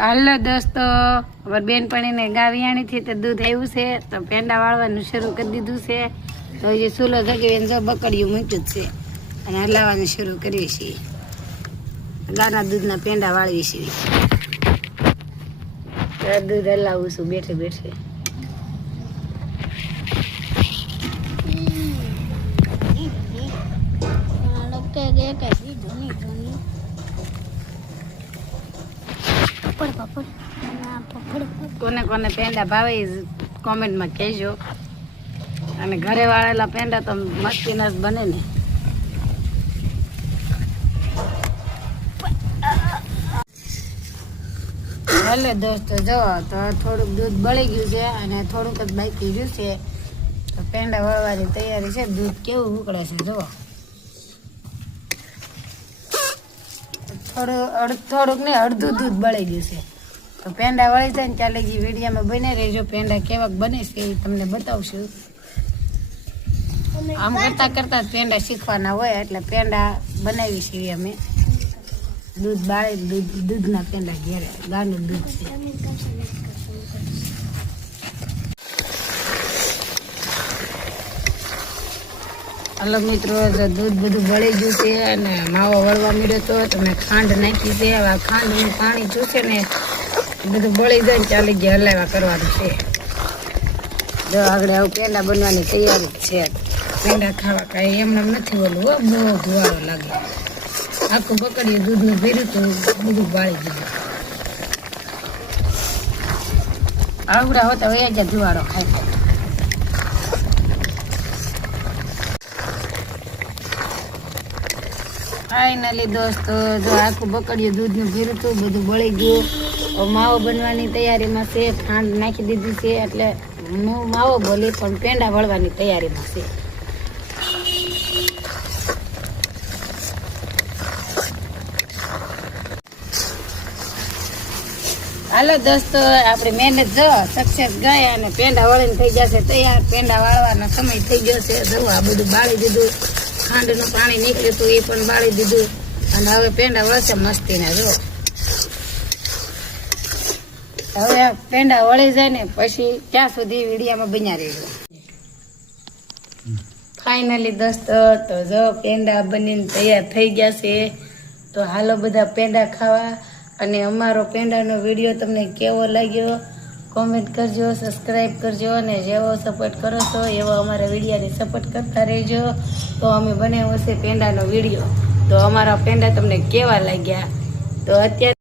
હાલો દોસ્તો, અમારી બેનપણીને ગાવિયાણી થી તો દૂધ આવ્યું છે તો પેંડા વાળવાનું શરૂ કરી દીધું છે. તો જે ચૂલો જગી જો બકડિયું મૂક્યું જ છે અને હલાવવાનું શરૂ કરીએ છીએ. ગાના દૂધના પેંડા વાળવી છીએ. દૂધ હલાવું છું બેઠે બેઠે. કોને કોને પેંડા ભાવે કોમેન્ટમાં કહેજો. અને ઘરે વાળેલા પેંડા તો મસ્તીના જ બને ને. ભલે દોસ્તો જો તો થોડુંક દૂધ બળી ગયું છે અને થોડુંક જ બાકી રહ્યું છે. તો પેંડા વળવાની તૈયારી છે. દૂધ કેવું ઉકળે છે જો. થોડુંક ને અડધું દૂધ બળી ગયું છે. તો પેંડા વળી જાય ને ચાલે ગઈ વિડીયામાં બને રહેજો. પેંડા કેવાક બને છે એ તમને બતાવશું. આમ કરતા કરતા પેંડા શીખવાના હોય એટલે પેંડા બનાવી છીએ અમે. દૂધ બાળી દૂધના પેંડા ઘેરે ગાનું દૂધ છે. હલો મિત્રો, દૂધ બધું બળી ગયું છે અને માવો વળવા મળ્યો તો તમે ખાંડ નાખી છે. હવે ખાંડનું પાણી ચૂસે ને બધું બળી જાય ને ચાલી ગયા હલાવા કરવાનું છે. જો આગળ આવું પેંડા બનવાની તૈયારી જ છે. પેંડા ખાવા કાંઈ એમને નથી બોલું હો, બહુ ધુવાળો લાગે. આખું બકડીયું દૂધનું ભર્યું તો બધું બાળી દીધું. આવડા હોતા હોય ગયા ધુવાળો ખાય. ફાઇનલી દોસ્તો જો આખું બકડીયું દૂધનું ભર્યું હતું બધું બળી ગયું. માવો બનવાની તૈયારીમાં છે. ખાંડ નાખી દીધી છે એટલે હું માવો બોલી પણ પેંડા વળવાની તૈયારીમાં છે. હાલો દોસ્તો, આપણી મહેનત જો સક્સેસ ગઈ અને પેંડા વળીને થઈ જશે તૈયાર. પેંડા વાળવાનો સમય થઈ ગયો છે. જો આ બધું બાળી દીધું. ખાંડનું પાણી નીકળ્યું હતું એ પણ બાળી દીધું અને હવે પેંડા વળશે મસ્તીના. જો હવે પેંડા વળી જાય ને પછી ત્યાં સુધી વિડીયામાં બન્યા રહેજો. ફાઇનલી દોસ્તો તો જો પેંડા બનીને તૈયાર થઈ ગયા છે. તો હાલો બધા પેંડા ખાવા. અને અમારો પેંડાનો વિડીયો તમને કેવો લાગ્યો કોમેન્ટ કરજો, સબસ્ક્રાઈબ કરજો અને જેવો સપોર્ટ કરો છો એવો અમારા વિડીયાને સપોર્ટ કરતા રહેજો. તો અમે બનાવ્યો છે પેંડાનો વિડીયો. તો અમારા પેંડા તમને કેવા લાગ્યા તો અત્યારે